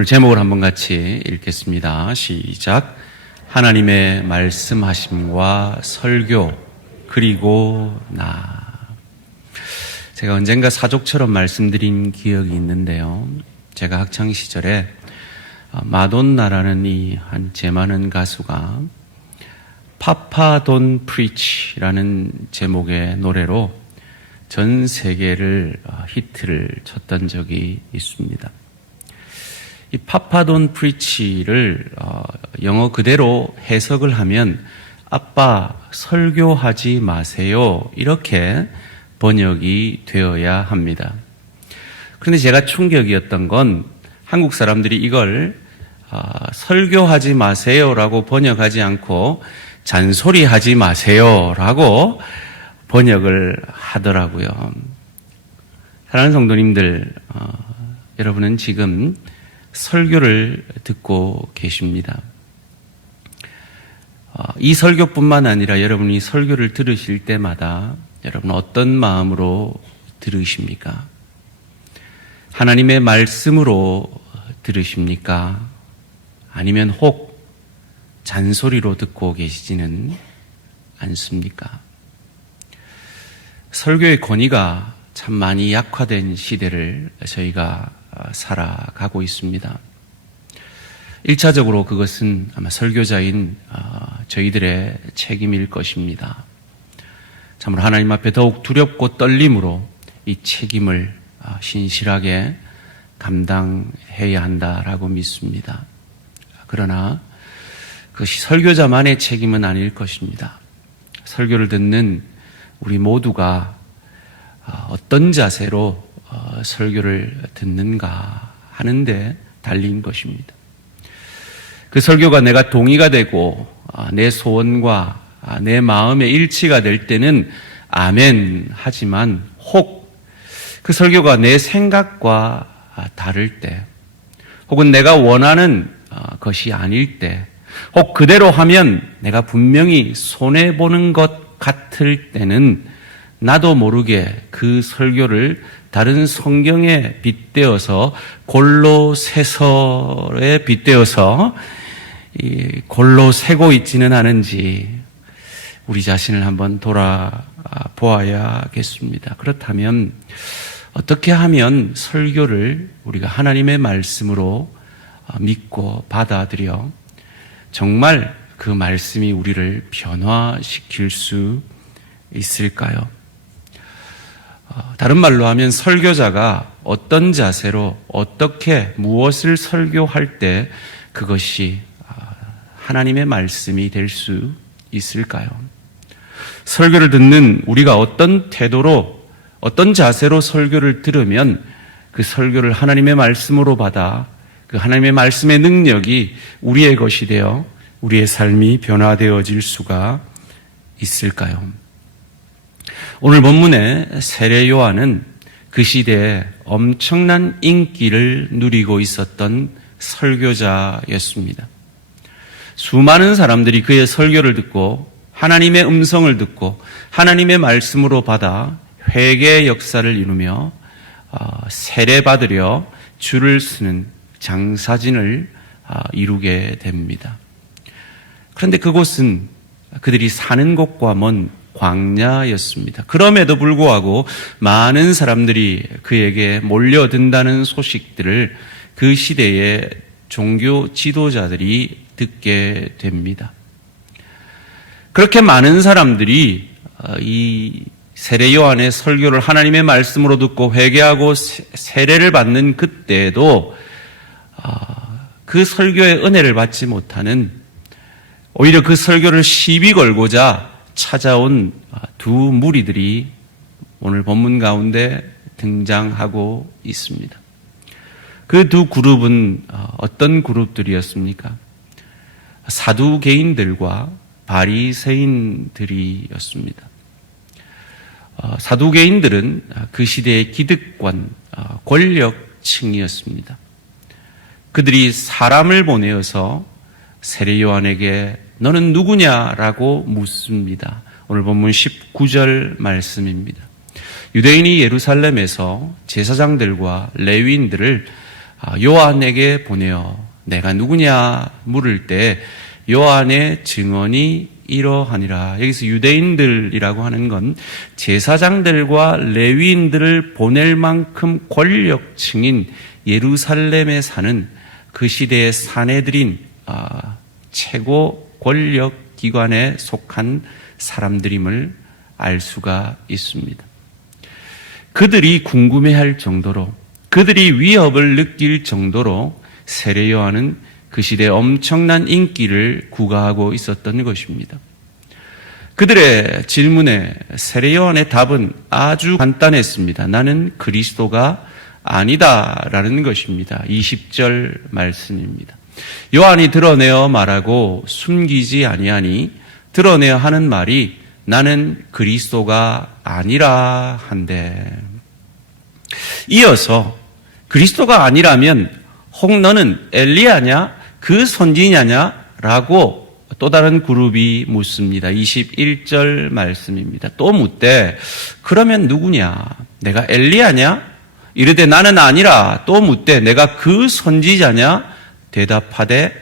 오늘 제목을 한번 같이 읽겠습니다. 시작. 하나님의 말씀하심과 설교 그리고 나. 제가 언젠가 사족처럼 말씀드린 기억이 있는데요. 제가 학창 시절에 마돈나라는 이 한 제 많은 가수가 파파 돈 프리치라는 제목의 노래로 전 세계를 히트를 쳤던 적이 있습니다. 이 파파 돈 프리치를 영어 그대로 해석을 하면 아빠 설교하지 마세요, 이렇게 번역이 되어야 합니다. 그런데 제가 충격이었던 건 한국 사람들이 이걸 설교하지 마세요라고 번역하지 않고 잔소리하지 마세요라고 번역을 하더라고요. 사랑하는 성도님들, 여러분은 지금 설교를 듣고 계십니다. 이 설교뿐만 아니라 여러분이 설교를 들으실 때마다 여러분 어떤 마음으로 들으십니까? 하나님의 말씀으로 들으십니까? 아니면 혹 잔소리로 듣고 계시지는 않습니까? 설교의 권위가 참 많이 약화된 시대를 저희가 살아가고 있습니다. 1차적으로 그것은 아마 설교자인 저희들의 책임일 것입니다. 참으로 하나님 앞에 더욱 두렵고 떨림으로 이 책임을 신실하게 감당해야 한다라고 믿습니다. 그러나 그것이 설교자만의 책임은 아닐 것입니다. 설교를 듣는 우리 모두가 어떤 자세로 설교를 듣는가 하는데 달린 것입니다. 그 설교가 내가 동의가 되고 내 소원과 내 마음의 일치가 될 때는 아멘 하지만 혹 그 설교가 내 생각과 다를 때, 혹은 내가 원하는 것이 아닐 때, 혹 그대로 하면 내가 분명히 손해보는 것 같을 때는 나도 모르게 그 설교를 다른 성경에 빗대어서 골로새서에 빗대어서 골로 새고 있지는 않은지 우리 자신을 한번 돌아보아야겠습니다. 그렇다면 어떻게 하면 설교를 우리가 하나님의 말씀으로 믿고 받아들여 정말 그 말씀이 우리를 변화시킬 수 있을까요? 다른 말로 하면 설교자가 어떤 자세로 어떻게 무엇을 설교할 때 그것이 하나님의 말씀이 될 수 있을까요? 설교를 듣는 우리가 어떤 태도로 어떤 자세로 설교를 들으면 그 설교를 하나님의 말씀으로 받아 그 하나님의 말씀의 능력이 우리의 것이 되어 우리의 삶이 변화되어질 수가 있을까요? 오늘 본문의 세례 요한은 그 시대에 엄청난 인기를 누리고 있었던 설교자였습니다. 수많은 사람들이 그의 설교를 듣고 하나님의 음성을 듣고 하나님의 말씀으로 받아 회개의 역사를 이루며 세례받으려 줄을 서는 장사진을 이루게 됩니다. 그런데 그곳은 그들이 사는 곳과 먼 광야였습니다. 그럼에도 불구하고 많은 사람들이 그에게 몰려든다는 소식들을 그 시대의 종교 지도자들이 듣게 됩니다. 그렇게 많은 사람들이 이 세례 요한의 설교를 하나님의 말씀으로 듣고 회개하고 세례를 받는 그때에도 그 설교의 은혜를 받지 못하는, 오히려 그 설교를 시비 걸고자 찾아온 두 무리들이 오늘 본문 가운데 등장하고 있습니다. 그 두 그룹은 어떤 그룹들이었습니까? 사두개인들과 바리새인들이었습니다. 사두개인들은 그 시대의 기득권, 권력층이었습니다. 그들이 사람을 보내어서 세례 요한에게 너는 누구냐라고 묻습니다. 오늘 본문 19절 말씀입니다. 유대인이 예루살렘에서 제사장들과 레위인들을 요한에게 보내어 내가 누구냐 물을 때 요한의 증언이 이러하니라. 여기서 유대인들이라고 하는 건 제사장들과 레위인들을 보낼 만큼 권력층인 예루살렘에 사는 그 시대의 사내들인 최고 권력 기관에 속한 사람들임을 알 수가 있습니다. 그들이 궁금해할 정도로, 그들이 위협을 느낄 정도로 세례 요한은 그 시대에 엄청난 인기를 구가하고 있었던 것입니다. 그들의 질문에 세례 요한의 답은 아주 간단했습니다. 나는 그리스도가 아니다라는 것입니다. 20절 말씀입니다. 요한이 드러내어 말하고 숨기지 아니하니 드러내어 하는 말이 나는 그리스도가 아니라 한데, 이어서 그리스도가 아니라면 혹 너는 엘리야냐 그 선지자냐 라고 또 다른 그룹이 묻습니다. 21절 말씀입니다. 또 묻되 그러면 누구냐? 내가 엘리야냐? 이르되 나는 아니라. 또 묻되 내가 그 선지자냐? 대답하되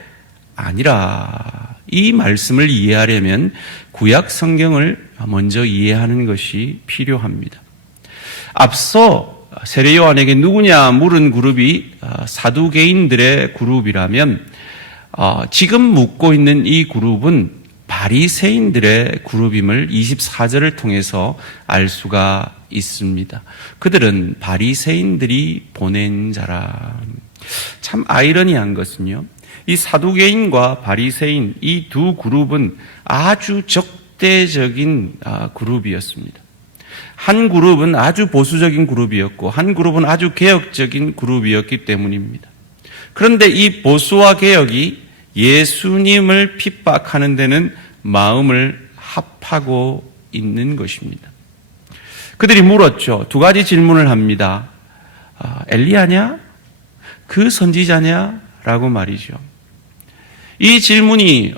아니라. 이 말씀을 이해하려면 구약 성경을 먼저 이해하는 것이 필요합니다. 앞서 세례 요한에게 누구냐 물은 그룹이 사두개인들의 그룹이라면 지금 묻고 있는 이 그룹은 바리새인들의 그룹임을 24절을 통해서 알 수가 있습니다. 그들은 바리새인들이 보낸 자라. 참 아이러니한 것은요, 이 사두개인과 바리새인 이 두 그룹은 아주 적대적인 그룹이었습니다. 한 그룹은 아주 보수적인 그룹이었고 한 그룹은 아주 개혁적인 그룹이었기 때문입니다. 그런데 이 보수와 개혁이 예수님을 핍박하는 데는 마음을 합하고 있는 것입니다. 그들이 물었죠. 두 가지 질문을 합니다. 엘리야냐? 그 선지자냐? 라고 말이죠. 이 질문이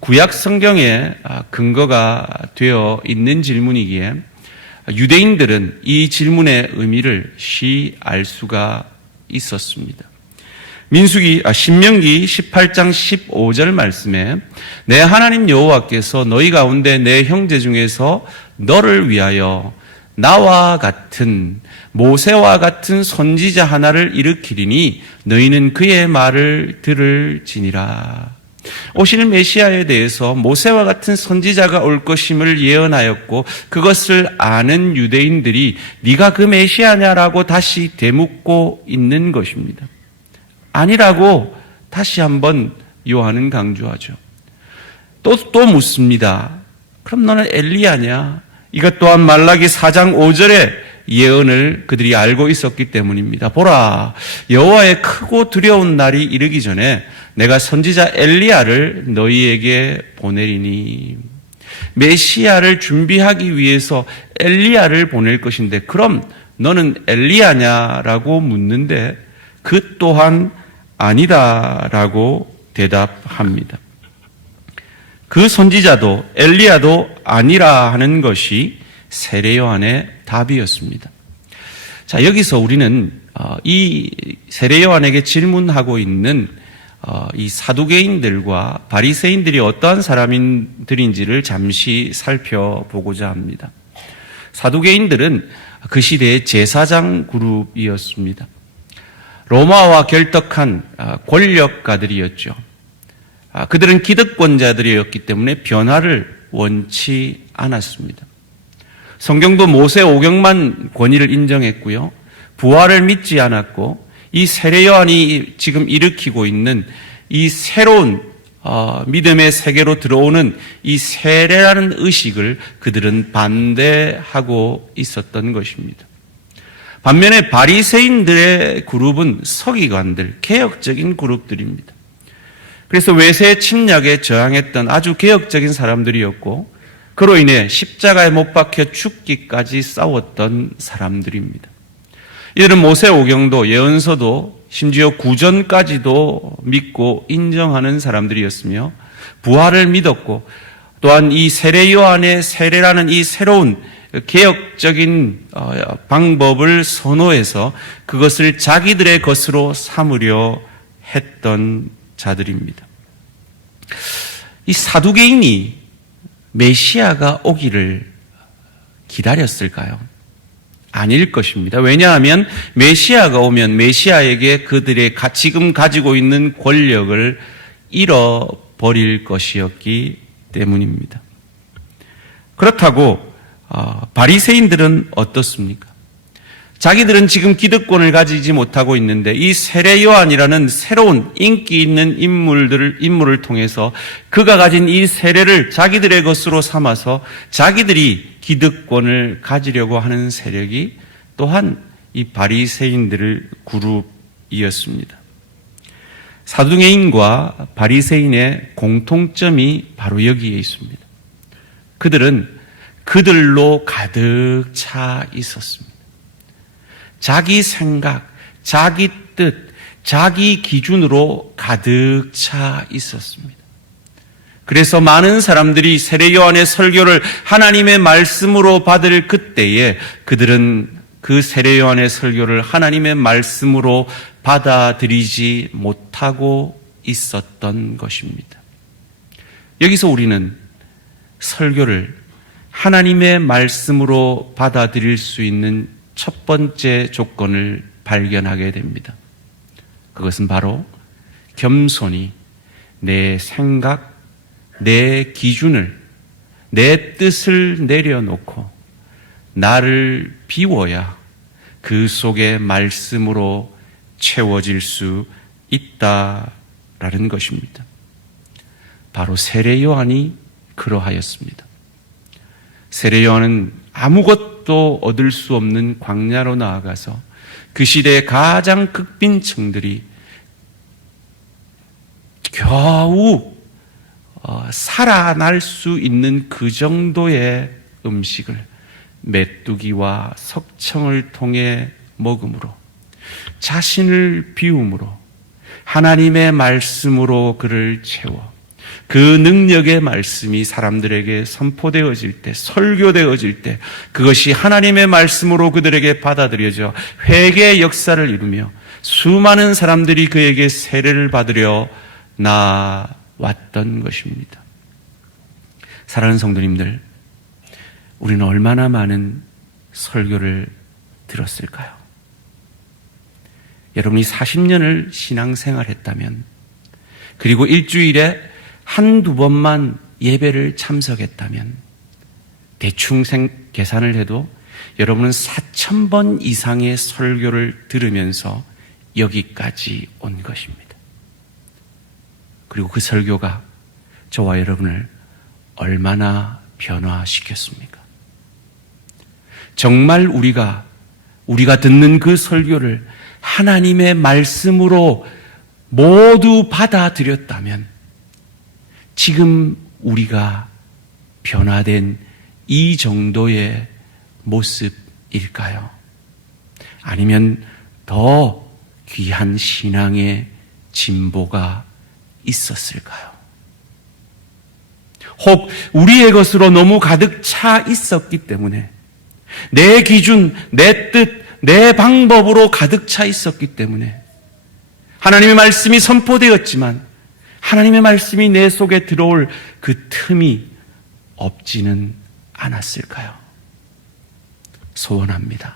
구약 성경에 근거가 되어 있는 질문이기에 유대인들은 이 질문의 의미를 쉬 알 수가 있었습니다. 신명기 18장 15절 말씀에 내 하나님 여호와께서 너희 가운데 내 형제 중에서 너를 위하여 나와 같은 모세와 같은 선지자 하나를 일으키리니 너희는 그의 말을 들을지니라. 오실 메시아에 대해서 모세와 같은 선지자가 올 것임을 예언하였고 그것을 아는 유대인들이 네가 그 메시아냐라고 다시 되묻고 있는 것입니다. 아니라고 다시 한번 요한은 강조하죠. 또 묻습니다. 그럼 너는 엘리야냐? 이것 또한 말라기 4장 5절의 예언을 그들이 알고 있었기 때문입니다. 보라, 여호와의 크고 두려운 날이 이르기 전에 내가 선지자 엘리야를 너희에게 보내리니. 메시아를 준비하기 위해서 엘리야를 보낼 것인데 그럼 너는 엘리야냐라고 묻는데 그 또한 아니다라고 대답합니다. 그 선지자도 엘리야도 아니라 하는 것이 세례 요한의 답이었습니다. 자, 여기서 우리는 이 세례 요한에게 질문하고 있는 이 사두개인들과 바리새인들이 어떠한 사람들인지를 잠시 살펴보고자 합니다. 사두개인들은 그 시대의 제사장 그룹이었습니다. 로마와 결탁한 권력가들이었죠. 그들은 기득권자들이었기 때문에 변화를 원치 않았습니다. 성경도 모세 오경만 권위를 인정했고요. 부활을 믿지 않았고 이 세례 요한이 지금 일으키고 있는 이 새로운 믿음의 세계로 들어오는 이 세례라는 의식을 그들은 반대하고 있었던 것입니다. 반면에 바리새인들의 그룹은 서기관들, 개혁적인 그룹들입니다. 그래서 외세 침략에 저항했던 아주 개혁적인 사람들이었고 그로 인해 십자가에 못 박혀 죽기까지 싸웠던 사람들입니다. 이들은 모세 오경도 예언서도 심지어 구전까지도 믿고 인정하는 사람들이었으며 부활을 믿었고 또한 이 세례 요한의 세례라는 이 새로운 개혁적인 방법을 선호해서 그것을 자기들의 것으로 삼으려 했던 자들입니다. 이 사두개인이 메시아가 오기를 기다렸을까요? 아닐 것입니다. 왜냐하면 메시아가 오면 메시아에게 그들의 지금 가지고 있는 권력을 잃어버릴 것이었기 때문입니다. 그렇다고 바리새인들은 어떻습니까? 자기들은 지금 기득권을 가지지 못하고 있는데 이 세례 요한이라는 새로운 인기 있는 인물을 통해서 그가 가진 이 세례를 자기들의 것으로 삼아서 자기들이 기득권을 가지려고 하는 세력이 또한 이 바리새인들의 그룹이었습니다. 사두개인과 바리새인의 공통점이 바로 여기에 있습니다. 그들은 그들로 가득 차 있었습니다. 자기 생각, 자기 뜻, 자기 기준으로 가득 차 있었습니다. 그래서 많은 사람들이 세례 요한의 설교를 하나님의 말씀으로 받을 그때에 그들은 그 세례 요한의 설교를 하나님의 말씀으로 받아들이지 못하고 있었던 것입니다. 여기서 우리는 설교를 하나님의 말씀으로 받아들일 수 있는 첫 번째 조건을 발견하게 됩니다. 그것은 바로 겸손히 내 생각, 내 기준을, 내 뜻을 내려놓고 나를 비워야 그 속에 말씀으로 채워질 수 있다라는 것입니다. 바로 세례 요한이 그러하였습니다. 세례 요한은 아무것도 얻을 수 없는 광야로 나아가서 그 시대의 가장 극빈층들이 겨우 살아날 수 있는 그 정도의 음식을 메뚜기와 석청을 통해 먹음으로 자신을 비움으로 하나님의 말씀으로 그를 채워 그 능력의 말씀이 사람들에게 선포되어질 때, 설교되어질 때 그것이 하나님의 말씀으로 그들에게 받아들여져 회개의 역사를 이루며 수많은 사람들이 그에게 세례를 받으려 나왔던 것입니다. 사랑하는 성도님들, 우리는 얼마나 많은 설교를 들었을까요? 여러분이 40년을 신앙생활했다면, 그리고 일주일에 한두 번만 예배를 참석했다면 대충 계산을 해도 여러분은 4,000번 이상의 설교를 들으면서 여기까지 온 것입니다. 그리고 그 설교가 저와 여러분을 얼마나 변화시켰습니까? 정말 우리가 듣는 그 설교를 하나님의 말씀으로 모두 받아들였다면 지금 우리가 변화된 이 정도의 모습일까요? 아니면 더 귀한 신앙의 진보가 있었을까요? 혹 우리의 것으로 너무 가득 차 있었기 때문에 내 기준, 내 뜻, 내 방법으로 가득 차 있었기 때문에 하나님의 말씀이 선포되었지만 하나님의 말씀이 내 속에 들어올 그 틈이 없지는 않았을까요? 소원합니다.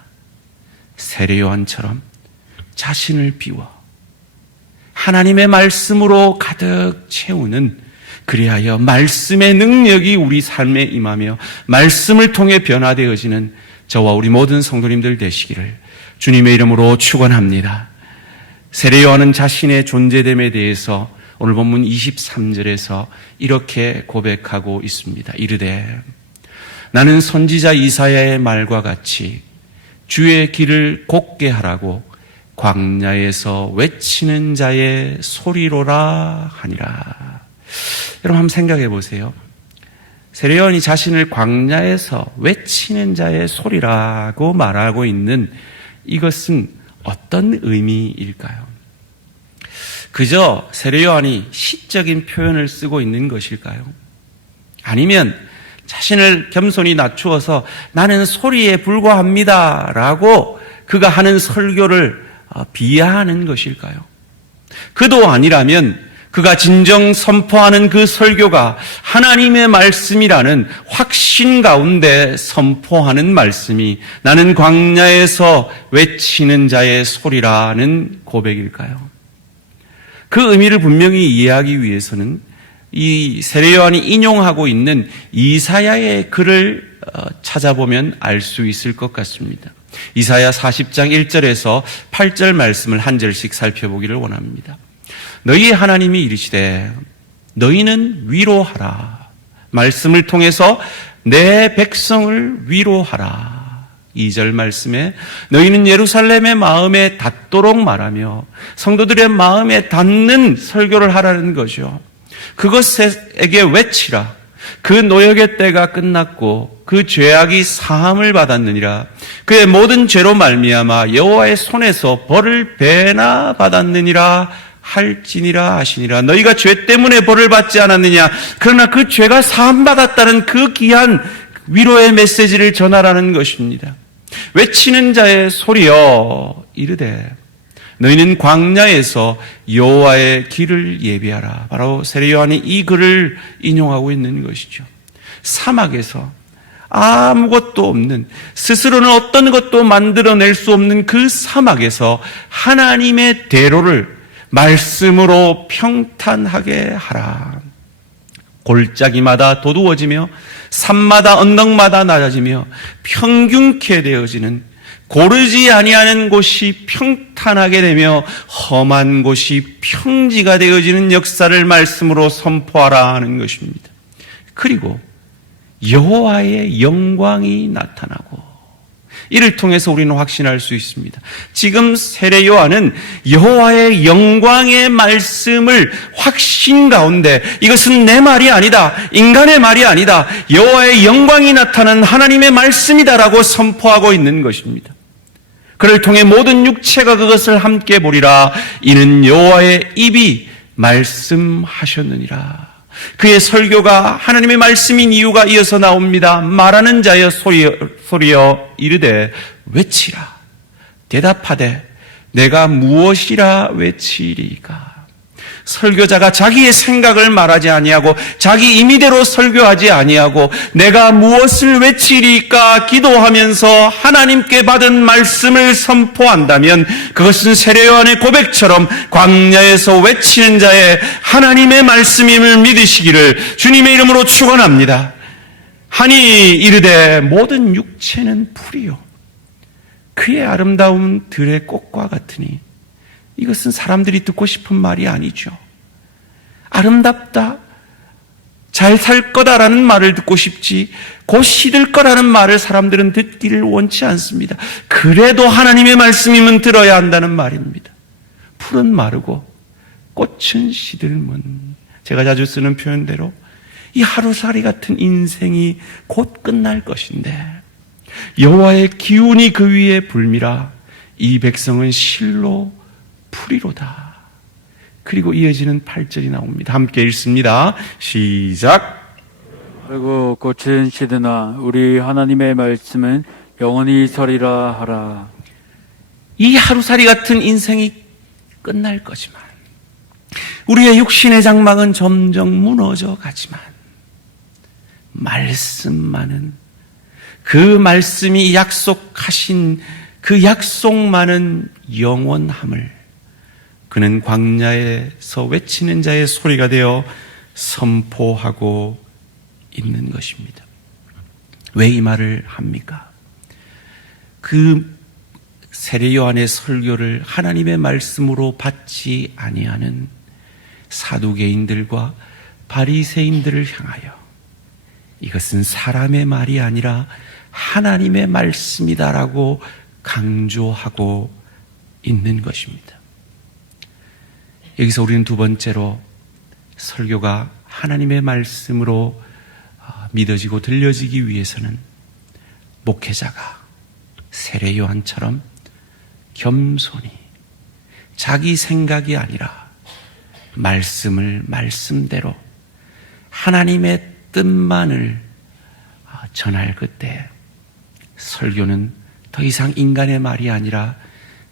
세례 요한처럼 자신을 비워 하나님의 말씀으로 가득 채우는, 그리하여 말씀의 능력이 우리 삶에 임하며 말씀을 통해 변화되어지는 저와 우리 모든 성도님들 되시기를 주님의 이름으로 축원합니다. 세례 요한은 자신의 존재됨에 대해서 오늘 본문 23절에서 이렇게 고백하고 있습니다. 이르되 나는 선지자 이사야의 말과 같이 주의 길을 곧게 하라고 광야에서 외치는 자의 소리로라 하니라. 여러분 한번 생각해 보세요. 세례 요한이 자신을 광야에서 외치는 자의 소리라고 말하고 있는 이것은 어떤 의미일까요? 그저 세례 요한이 시적인 표현을 쓰고 있는 것일까요? 아니면 자신을 겸손히 낮추어서 나는 소리에 불과합니다 라고 그가 하는 설교를 비하하는 것일까요? 그도 아니라면 그가 진정 선포하는 그 설교가 하나님의 말씀이라는 확신 가운데 선포하는 말씀이 나는 광야에서 외치는 자의 소리라는 고백일까요? 그 의미를 분명히 이해하기 위해서는 이 세례 요한이 인용하고 있는 이사야의 글을 찾아보면 알 수 있을 것 같습니다. 이사야 40장 1절에서 8절 말씀을 한 절씩 살펴보기를 원합니다. 너희 하나님이 이르시되 너희는 위로하라. 말씀을 통해서 내 백성을 위로하라. 2절 말씀에 너희는 예루살렘의 마음에 닿도록 말하며 성도들의 마음에 닿는 설교를 하라는 거죠. 그것에게 외치라. 그 노역의 때가 끝났고 그 죄악이 사함을 받았느니라. 그의 모든 죄로 말미암아 여호와의 손에서 벌을 배나 받았느니라 할지니라 하시니라. 너희가 죄 때문에 벌을 받지 않았느냐. 그러나 그 죄가 사함받았다는 그 귀한 위로의 메시지를 전하라는 것입니다. 외치는 자의 소리여 이르되 너희는 광야에서 여호와의 길을 예비하라. 바로 세례 요한이 이 글을 인용하고 있는 것이죠. 사막에서 아무것도 없는, 스스로는 어떤 것도 만들어낼 수 없는 그 사막에서 하나님의 대로를 말씀으로 평탄하게 하라. 골짜기마다 도두어지며 산마다 언덕마다 낮아지며 평균케 되어지는, 고르지 아니하는 곳이 평탄하게 되며 험한 곳이 평지가 되어지는 역사를 말씀으로 선포하라 하는 것입니다. 그리고 여호와의 영광이 나타나고, 이를 통해서 우리는 확신할 수 있습니다. 지금 세례 요한은 여호와의 영광의 말씀을 확신 가운데, 이것은 내 말이 아니다, 인간의 말이 아니다, 여호와의 영광이 나타난 하나님의 말씀이다라고 선포하고 있는 것입니다. 그를 통해 모든 육체가 그것을 함께 보리라. 이는 여호와의 입이 말씀하셨느니라. 그의 설교가 하나님의 말씀인 이유가 이어서 나옵니다. 말하는 자여 소리여 이르되 외치라. 대답하되 내가 무엇이라 외치리까. 설교자가 자기의 생각을 말하지 아니하고 자기 임의대로 설교하지 아니하고 내가 무엇을 외치리까 기도하면서 하나님께 받은 말씀을 선포한다면 그것은 세례 요한의 고백처럼 광야에서 외치는 자의 하나님의 말씀임을 믿으시기를 주님의 이름으로 축원합니다. 하니 이르되 모든 육체는 풀이요 그의 아름다움 들의 꽃과 같으니, 이것은 사람들이 듣고 싶은 말이 아니죠. 아름답다, 잘 살 거다라는 말을 듣고 싶지 곧 시들 거라는 말을 사람들은 듣기를 원치 않습니다. 그래도 하나님의 말씀이면 들어야 한다는 말입니다. 풀은 마르고 꽃은 시들문. 제가 자주 쓰는 표현대로 이 하루살이 같은 인생이 곧 끝날 것인데 여호와의 기운이 그 위에 불미라. 이 백성은 실로 풀이로다. 그리고 이어지는 8절이 나옵니다. 함께 읽습니다. 시작. 그리고 꽃은 시드나 우리 하나님의 말씀은 영원히 서리라 하라. 이 하루살이 같은 인생이 끝날 거지만, 우리의 육신의 장막은 점점 무너져 가지만, 말씀만은, 그 말씀이 약속하신 그 약속만은 영원함을 그는 광야에서 외치는 자의 소리가 되어 선포하고 있는 것입니다. 왜 이 말을 합니까? 그 세례 요한의 설교를 하나님의 말씀으로 받지 아니하는 사두개인들과 바리새인들을 향하여 이것은 사람의 말이 아니라 하나님의 말씀이다라고 강조하고 있는 것입니다. 여기서 우리는 두 번째로 설교가 하나님의 말씀으로 믿어지고 들려지기 위해서는 목회자가 세례 요한처럼 겸손히 자기 생각이 아니라 말씀을 말씀대로 하나님의 뜻만을 전할 그때 설교는 더 이상 인간의 말이 아니라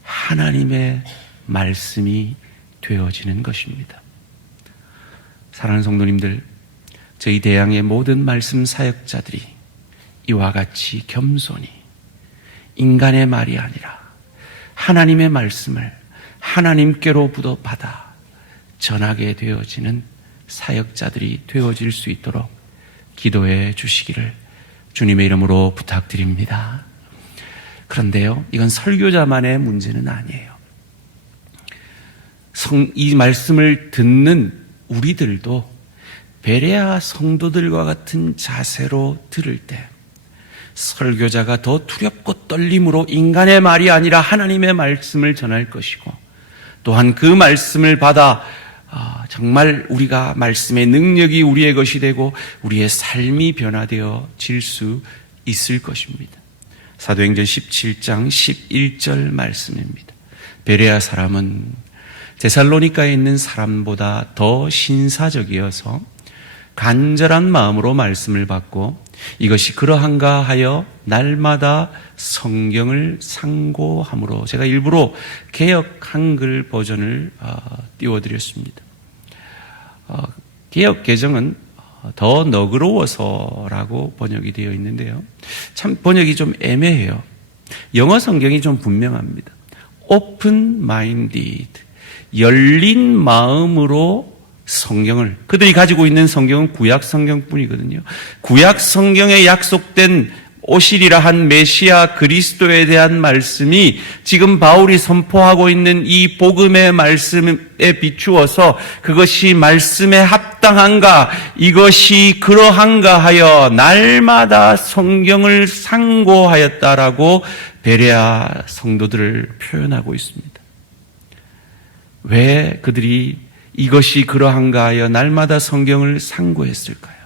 하나님의 말씀이 되어지는 것입니다. 사랑하는 성도님들, 저희 대양의 모든 말씀 사역자들이 이와 같이 겸손히 인간의 말이 아니라 하나님의 말씀을 하나님께로부터 받아 전하게 되어지는 사역자들이 되어질 수 있도록 기도해 주시기를 주님의 이름으로 부탁드립니다. 그런데요, 이건 설교자만의 문제는 아니에요. 이 말씀을 듣는 우리들도 베레아 성도들과 같은 자세로 들을 때 설교자가 더 두렵고 떨림으로 인간의 말이 아니라 하나님의 말씀을 전할 것이고, 또한 그 말씀을 받아 정말 우리가 말씀의 능력이 우리의 것이 되고 우리의 삶이 변화되어질 수 있을 것입니다. 사도행전 17장 11절 말씀입니다. 베레아 사람은 데살로니가에 있는 사람보다 더 신사적이어서 간절한 마음으로 말씀을 받고 이것이 그러한가 하여 날마다 성경을 상고함으로, 제가 일부러 개역 한글 버전을 띄워드렸습니다. 개역 개정은 더 너그러워서라고 번역이 되어 있는데요, 참 번역이 좀 애매해요. 영어 성경이 좀 분명합니다. open-minded, 열린 마음으로 성경을, 그들이 가지고 있는 성경은 구약 성경뿐이거든요. 구약 성경에 약속된 오시리라 한 메시아 그리스도에 대한 말씀이 지금 바울이 선포하고 있는 이 복음의 말씀에 비추어서 그것이 말씀에 합당한가, 이것이 그러한가 하여 날마다 성경을 상고하였다라고 베레아 성도들을 표현하고 있습니다. 왜 그들이 이것이 그러한가 하여 날마다 성경을 상고했을까요?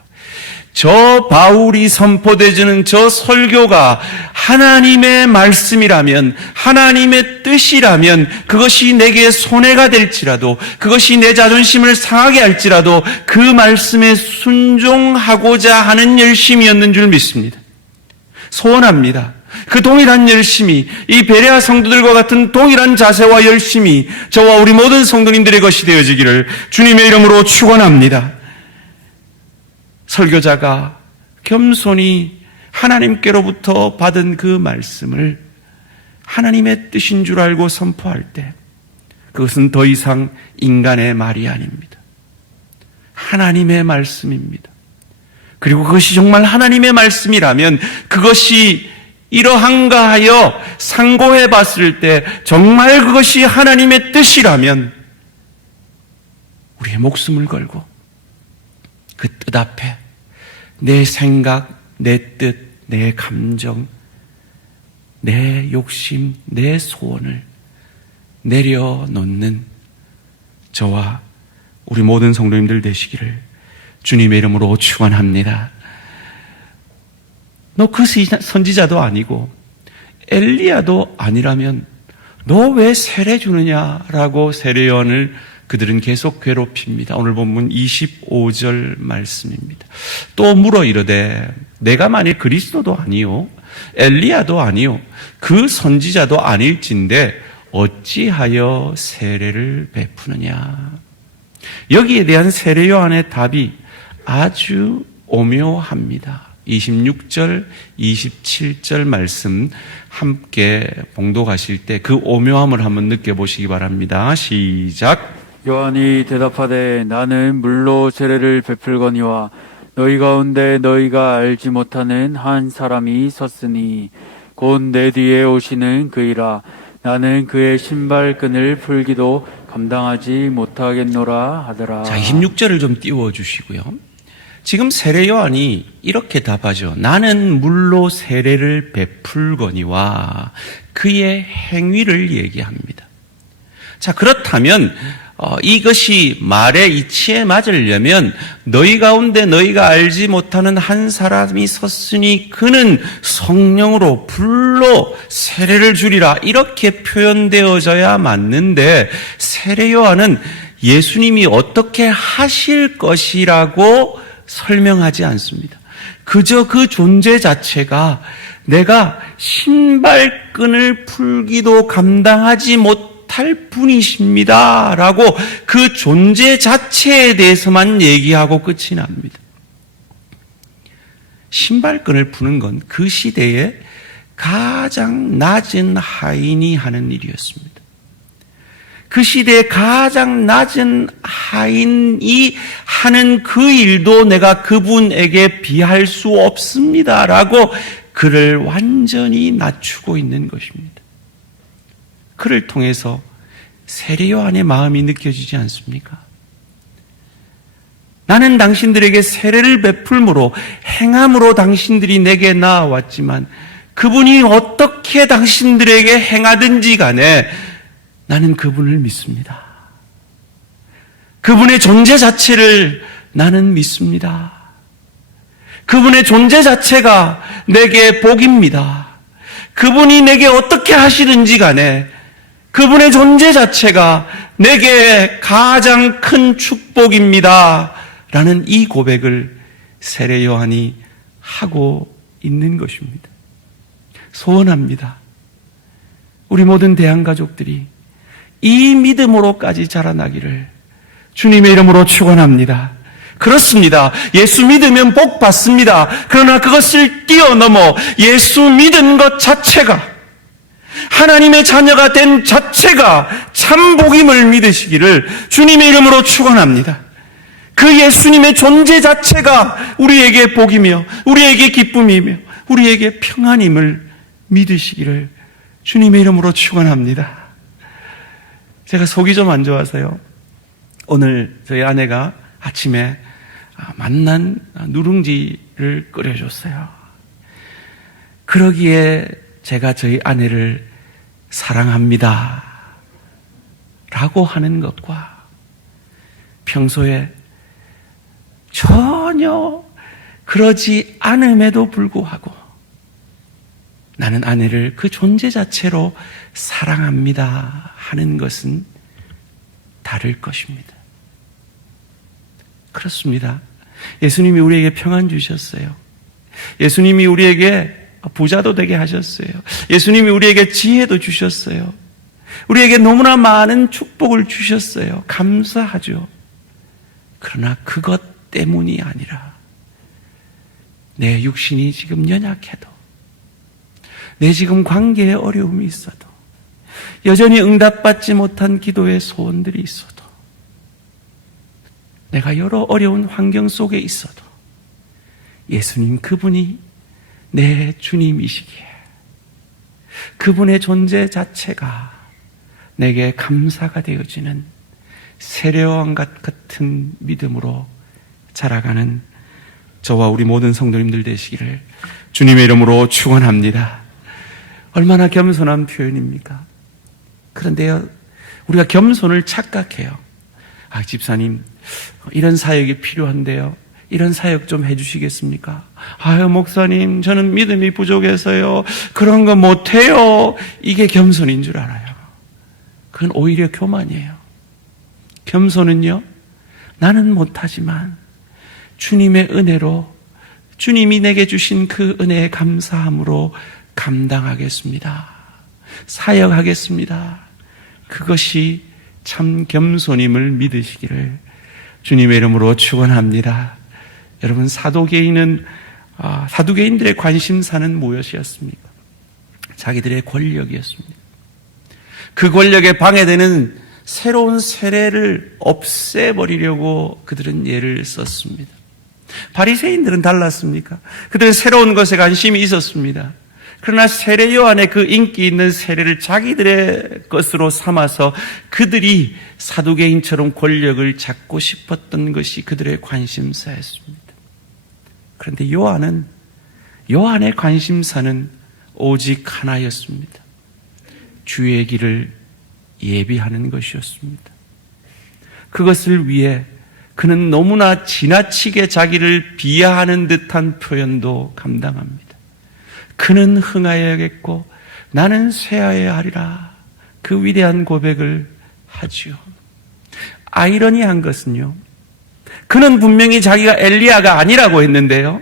저 바울이 선포되어지는 저 설교가 하나님의 말씀이라면, 하나님의 뜻이라면, 그것이 내게 손해가 될지라도, 그것이 내 자존심을 상하게 할지라도 그 말씀에 순종하고자 하는 열심이었는 줄 믿습니다. 소원합니다. 그 동일한 열심이, 이 베레아 성도들과 같은 동일한 자세와 열심이 저와 우리 모든 성도님들의 것이 되어지기를 주님의 이름으로 축원합니다. 설교자가 겸손히 하나님께로부터 받은 그 말씀을 하나님의 뜻인 줄 알고 선포할 때 그것은 더 이상 인간의 말이 아닙니다. 하나님의 말씀입니다. 그리고 그것이 정말 하나님의 말씀이라면, 그것이 이러한가 하여 상고해 봤을 때 정말 그것이 하나님의 뜻이라면 우리의 목숨을 걸고 그 뜻 앞에 내 생각, 내 뜻, 내 감정, 내 욕심, 내 소원을 내려놓는 저와 우리 모든 성도님들 되시기를 주님의 이름으로 축원합니다. 너 그 선지자도 아니고 엘리야도 아니라면 너 왜 세례 주느냐라고 세례요한을 그들은 계속 괴롭힙니다. 오늘 본문 25절 말씀입니다. 또 물어 이르되 내가 만일 그리스도도 아니요 엘리야도 아니요 그 선지자도 아닐진데 어찌하여 세례를 베푸느냐. 여기에 대한 세례 요한의 답이 아주 오묘합니다. 26절, 27절 말씀 함께 봉독하실 때 그 오묘함을 한번 느껴보시기 바랍니다. 시작. 요한이 대답하되 나는 물로 세례를 베풀거니와 너희 가운데 너희가 알지 못하는 한 사람이 섰으니 곧 내 뒤에 오시는 그이라. 나는 그의 신발끈을 풀기도 감당하지 못하겠노라 하더라. 자, 26절을 좀 띄워주시고요. 지금 세례 요한이 이렇게 답하죠. 나는 물로 세례를 베풀거니와 그의 행위를 얘기합니다. 자, 그렇다면 이것이 말의 이치에 맞으려면 너희 가운데 너희가 알지 못하는 한 사람이 섰으니 그는 성령으로 불로 세례를 주리라 이렇게 표현되어져야 맞는데 세례 요한은 예수님이 어떻게 하실 것이라고 설명하지 않습니다. 그저 그 존재 자체가 내가 신발끈을 풀기도 감당하지 못할 분이십니다. 라고 그 존재 자체에 대해서만 얘기하고 끝이 납니다. 신발끈을 푸는 건 그 시대에 가장 낮은 하인이 하는 일이었습니다. 그 시대에 가장 낮은 하인이 하는 그 일도 내가 그분에게 비할 수 없습니다. 라고 그를 완전히 낮추고 있는 것입니다. 그를 통해서 세례 요한의 마음이 느껴지지 않습니까? 나는 당신들에게 세례를 베풀므로 행함으로 당신들이 내게 나아왔지만 그분이 어떻게 당신들에게 행하든지 간에 나는 그분을 믿습니다. 그분의 존재 자체를 나는 믿습니다. 그분의 존재 자체가 내게 복입니다. 그분이 내게 어떻게 하시든지 간에 그분의 존재 자체가 내게 가장 큰 축복입니다. 라는 이 고백을 세례 요한이 하고 있는 것입니다. 소원합니다. 우리 모든 대한가족들이 이 믿음으로까지 자라나기를 주님의 이름으로 축원합니다. 그렇습니다. 예수 믿으면 복 받습니다. 그러나 그것을 뛰어넘어 예수 믿은 것 자체가 하나님의 자녀가 된 자체가 참 복임을 믿으시기를 주님의 이름으로 축원합니다. 그 예수님의 존재 자체가 우리에게 복이며 우리에게 기쁨이며 우리에게 평안임을 믿으시기를 주님의 이름으로 축원합니다. 제가 속이 좀 안 좋아서요. 오늘 저희 아내가 아침에 맛난 누룽지를 끓여줬어요. 그러기에 제가 저희 아내를 사랑합니다 라고 하는 것과 평소에 전혀 그러지 않음에도 불구하고 나는 아내를 그 존재 자체로 사랑합니다 하는 것은 다를 것입니다. 그렇습니다. 예수님이 우리에게 평안 주셨어요. 예수님이 우리에게 부자도 되게 하셨어요. 예수님이 우리에게 지혜도 주셨어요. 우리에게 너무나 많은 축복을 주셨어요. 감사하죠. 그러나 그것 때문이 아니라 내 육신이 지금 연약해도 내 지금 관계에 어려움이 있어도 여전히 응답받지 못한 기도의 소원들이 있어도 내가 여러 어려운 환경 속에 있어도 예수님 그분이 내 주님이시기에 그분의 존재 자체가 내게 감사가 되어지는 세례요한 같은 믿음으로 자라가는 저와 우리 모든 성도님들 되시기를 주님의 이름으로 축원합니다. 얼마나 겸손한 표현입니까? 그런데요, 우리가 겸손을 착각해요. 집사님, 이런 사역이 필요한데요. 이런 사역 좀 해주시겠습니까? 목사님, 저는 믿음이 부족해서요. 그런 거 못해요. 이게 겸손인 줄 알아요. 그건 오히려 교만이에요. 겸손은요, 나는 못하지만 주님의 은혜로 주님이 내게 주신 그 은혜에 감사함으로 감당하겠습니다. 사역하겠습니다. 그것이 참 겸손임을 믿으시기를 주님의 이름으로 축원합니다. 여러분, 사두개인들의 관심사는 무엇이었습니까? 자기들의 권력이었습니다. 그 권력에 방해되는 새로운 세례를 없애버리려고 그들은 예를 썼습니다. 바리새인들은 달랐습니까? 그들은 새로운 것에 관심이 있었습니다. 그러나 세례 요한의 그 인기 있는 세례를 자기들의 것으로 삼아서 그들이 사두개인처럼 권력을 잡고 싶었던 것이 그들의 관심사였습니다. 그런데 요한의 관심사는 오직 하나였습니다. 주의 길을 예비하는 것이었습니다. 그것을 위해 그는 너무나 지나치게 자기를 비하하는 듯한 표현도 감당합니다. 그는 흥하여야겠고 나는 쇠하여야 하리라. 그 위대한 고백을 하지요. 아이러니한 것은요, 그는 분명히 자기가 엘리야가 아니라고 했는데요,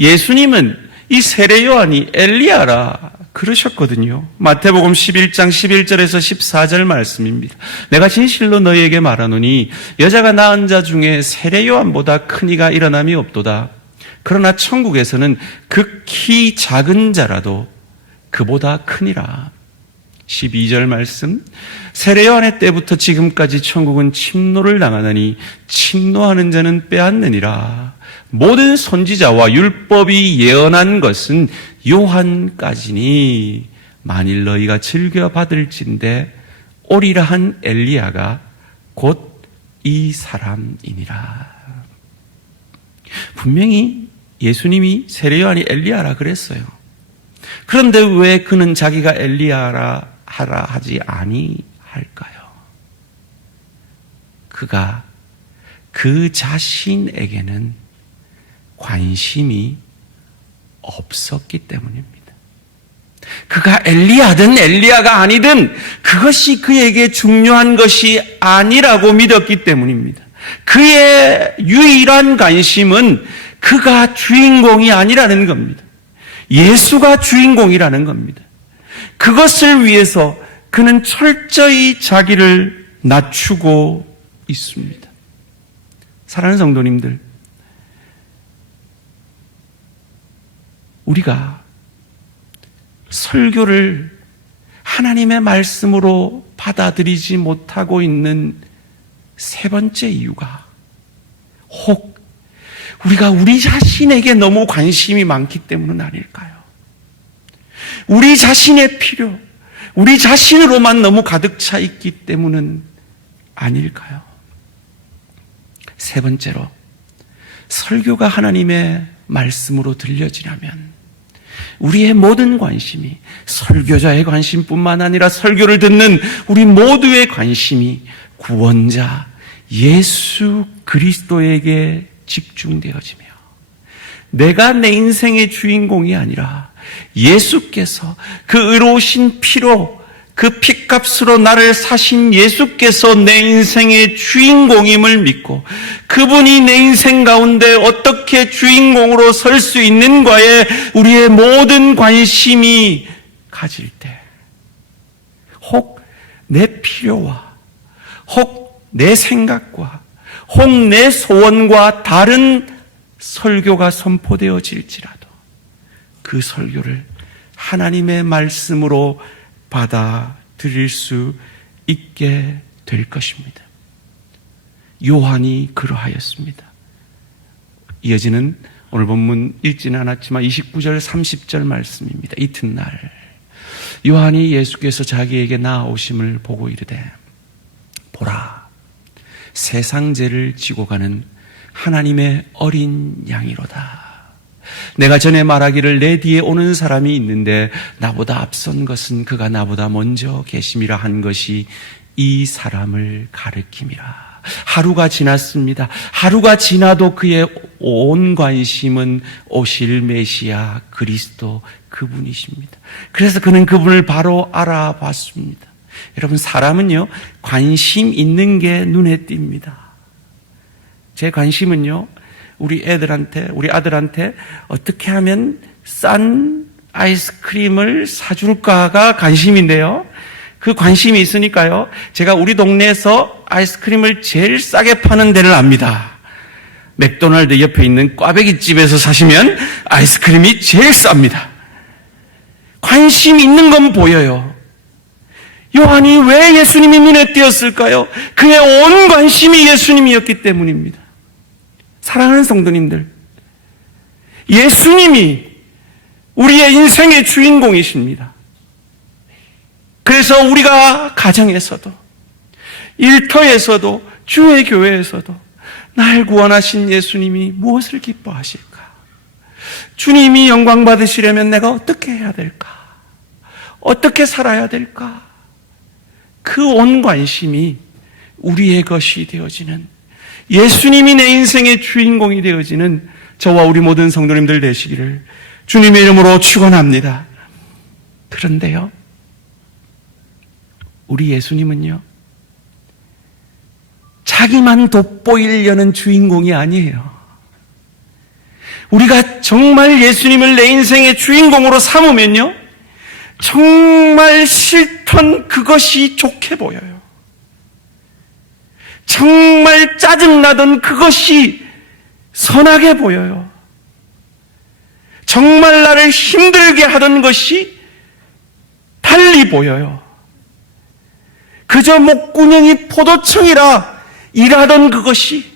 예수님은 이 세례 요한이 엘리야라 그러셨거든요. 마태복음 11장 11절에서 14절 말씀입니다. 내가 진실로 너희에게 말하노니 여자가 낳은 자 중에 세례 요한보다 큰 이가 일어남이 없도다. 그러나 천국에서는 극히 작은 자라도 그보다 크니라. 12절 말씀, 세례 요한의 때부터 지금까지 천국은 침노를 당하나니 침노하는 자는 빼앗느니라. 모든 선지자와 율법이 예언한 것은 요한까지니 만일 너희가 즐겨 받을진대 오리라 한 엘리야가 곧 이 사람이니라. 분명히 예수님이 세례 요한이 엘리야라 그랬어요. 그런데 왜 그는 자기가 엘리야라 하라 하지 아니할까요? 그가 그 자신에게는 관심이 없었기 때문입니다. 그가 엘리야든 엘리야가 아니든 그것이 그에게 중요한 것이 아니라고 믿었기 때문입니다. 그의 유일한 관심은 그가 주인공이 아니라는 겁니다. 예수가 주인공이라는 겁니다. 그것을 위해서 그는 철저히 자기를 낮추고 있습니다. 사랑하는 성도님들, 우리가 설교를 하나님의 말씀으로 받아들이지 못하고 있는 세 번째 이유가 혹 우리가 우리 자신에게 너무 관심이 많기 때문은 아닐까요? 우리 자신의 필요, 우리 자신으로만 너무 가득 차 있기 때문은 아닐까요? 세 번째로, 설교가 하나님의 말씀으로 들려지려면 우리의 모든 관심이 설교자의 관심뿐만 아니라 설교를 듣는 우리 모두의 관심이 구원자 예수 그리스도에게 집중되어지며 내가 내 인생의 주인공이 아니라 예수께서 그 의로우신 피로 그 피값으로 나를 사신 예수께서 내 인생의 주인공임을 믿고 그분이 내 인생 가운데 어떻게 주인공으로 설 수 있는가에 우리의 모든 관심이 가질 때 혹 내 필요와 혹 내 생각과 혹 내 소원과 다른 설교가 선포되어질지라도 그 설교를 하나님의 말씀으로 받아들일 수 있게 될 것입니다. 요한이 그러하였습니다. 이어지는 오늘 본문 읽지는 않았지만 29절 30절 말씀입니다. 이튿날 요한이 예수께서 자기에게 나아오심을 보고 이르되 보라 세상 죄를 지고 가는 하나님의 어린 양이로다. 내가 전에 말하기를 내 뒤에 오는 사람이 있는데 나보다 앞선 것은 그가 나보다 먼저 계심이라 한 것이 이 사람을 가리킴이라. 하루가 지났습니다. 하루가 지나도 그의 온 관심은 오실 메시아 그리스도 그분이십니다. 그래서 그는 그분을 바로 알아봤습니다. 여러분, 사람은요 관심 있는 게 눈에 띕니다. 제 관심은요 우리 아들한테 어떻게 하면 싼 아이스크림을 사줄까가 관심인데요. 그 관심이 있으니까요 제가 우리 동네에서 아이스크림을 제일 싸게 파는 데를 압니다. 맥도날드 옆에 있는 꽈배기 집에서 사시면 아이스크림이 제일 쌉니다. 관심 있는 건 보여요. 요한이 왜 예수님이 눈에 띄었을까요? 그의 온 관심이 예수님이었기 때문입니다. 사랑하는 성도님들, 예수님이 우리의 인생의 주인공이십니다. 그래서 우리가 가정에서도 일터에서도 주의 교회에서도 날 구원하신 예수님이 무엇을 기뻐하실까? 주님이 영광 받으시려면 내가 어떻게 해야 될까? 어떻게 살아야 될까? 그 온 관심이 우리의 것이 되어지는, 예수님이 내 인생의 주인공이 되어지는 저와 우리 모든 성도님들 되시기를 주님의 이름으로 축원합니다. 그런데요, 우리 예수님은요 자기만 돋보이려는 주인공이 아니에요. 우리가 정말 예수님을 내 인생의 주인공으로 삼으면요, 정말 싫던 그것이 좋게 보여요. 정말 짜증나던 그것이 선하게 보여요. 정말 나를 힘들게 하던 것이 달리 보여요. 그저 목구멍이 포도청이라 일하던 그것이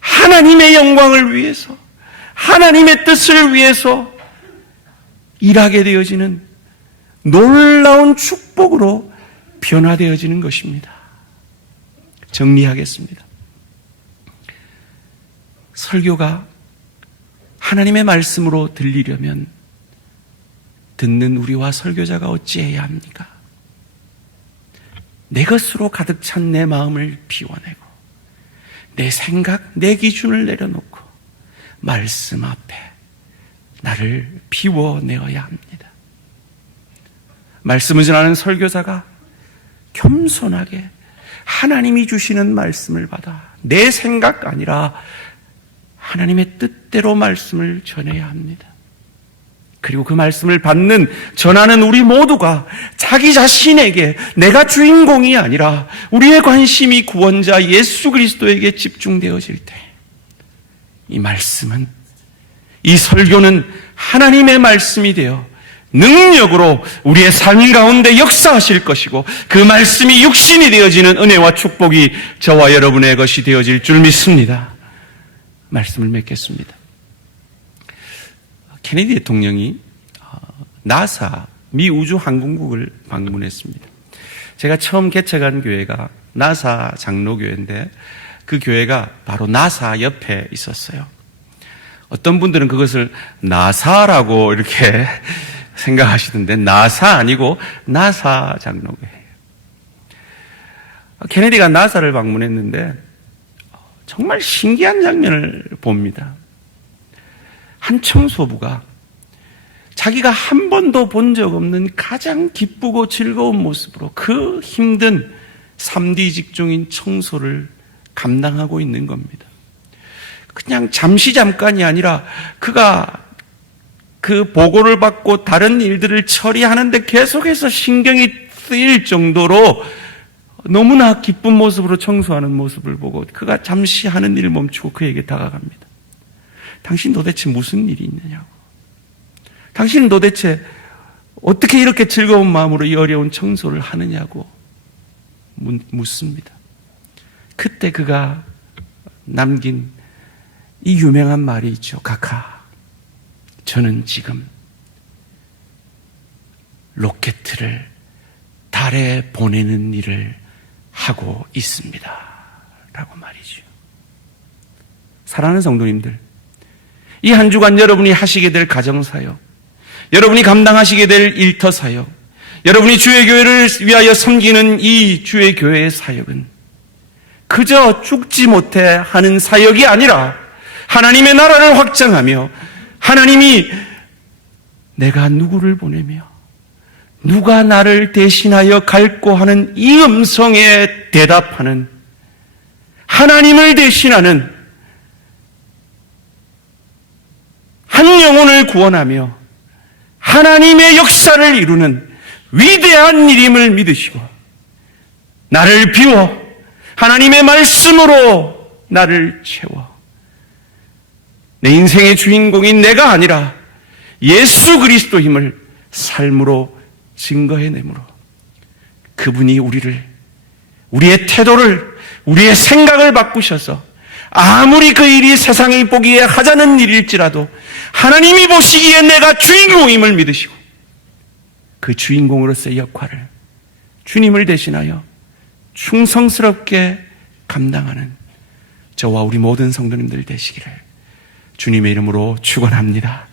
하나님의 영광을 위해서, 하나님의 뜻을 위해서 일하게 되어지는 놀라운 축복으로 변화되어지는 것입니다. 정리하겠습니다. 설교가 하나님의 말씀으로 들리려면 듣는 우리와 설교자가 어찌해야 합니까? 내 것으로 가득 찬 내 마음을 비워내고 내 생각, 내 기준을 내려놓고 말씀 앞에 나를 비워내어야 합니다. 말씀을 전하는 설교자가 겸손하게 하나님이 주시는 말씀을 받아 내 생각 아니라 하나님의 뜻대로 말씀을 전해야 합니다. 그리고 그 말씀을 받는, 전하는 우리 모두가 자기 자신에게 내가 주인공이 아니라 우리의 관심이 구원자 예수 그리스도에게 집중되어질 때 이 말씀은, 이 설교는 하나님의 말씀이 되어 능력으로 우리의 삶 가운데 역사하실 것이고 그 말씀이 육신이 되어지는 은혜와 축복이 저와 여러분의 것이 되어질 줄 믿습니다. 말씀을 맺겠습니다. 케네디 대통령이 나사 미 우주항공국을 방문했습니다. 제가 처음 개척한 교회가 나사 장로교회인데 그 교회가 바로 나사 옆에 있었어요. 어떤 분들은 그것을 나사라고 이렇게 생각하시던데 나사 아니고 나사 장로교회예요. 케네디가 나사를 방문했는데 정말 신기한 장면을 봅니다. 한 청소부가 자기가 한 번도 본 적 없는 가장 기쁘고 즐거운 모습으로 그 힘든 3D 직종인 청소를 감당하고 있는 겁니다. 그냥 잠깐이 아니라 그가 그 보고를 받고 다른 일들을 처리하는데 계속해서 신경이 쓰일 정도로 너무나 기쁜 모습으로 청소하는 모습을 보고 그가 잠시 하는 일을 멈추고 그에게 다가갑니다. 당신 도대체 무슨 일이 있느냐고. 당신은 도대체 어떻게 이렇게 즐거운 마음으로 이 어려운 청소를 하느냐고 묻습니다. 그때 그가 남긴 이 유명한 말이 있죠. 카카, 저는 지금 로켓을 달에 보내는 일을 하고 있습니다. 라고 말이죠. 사랑하는 성도님들, 이 한 주간 여러분이 하시게 될 가정사역, 여러분이 감당하시게 될 일터사역, 여러분이 주의 교회를 위하여 섬기는 이 주의 교회의 사역은 그저 죽지 못해 하는 사역이 아니라 하나님의 나라를 확장하며 하나님이 내가 누구를 보내며 누가 나를 대신하여 갈고 하는 이 음성에 대답하는, 하나님을 대신하는, 한 영혼을 구원하며 하나님의 역사를 이루는 위대한 일임을 믿으시고 나를 비워 하나님의 말씀으로 나를 채워 내 인생의 주인공인 내가 아니라 예수 그리스도 힘을 삶으로 증거해내므로 그분이 우리의 태도를, 우리의 생각을 바꾸셔서 아무리 그 일이 세상이 보기에 하자는 일일지라도 하나님이 보시기에 내가 주인공임을 믿으시고 그 주인공으로서의 역할을 주님을 대신하여 충성스럽게 감당하는 저와 우리 모든 성도님들 되시기를 주님의 이름으로 축원합니다.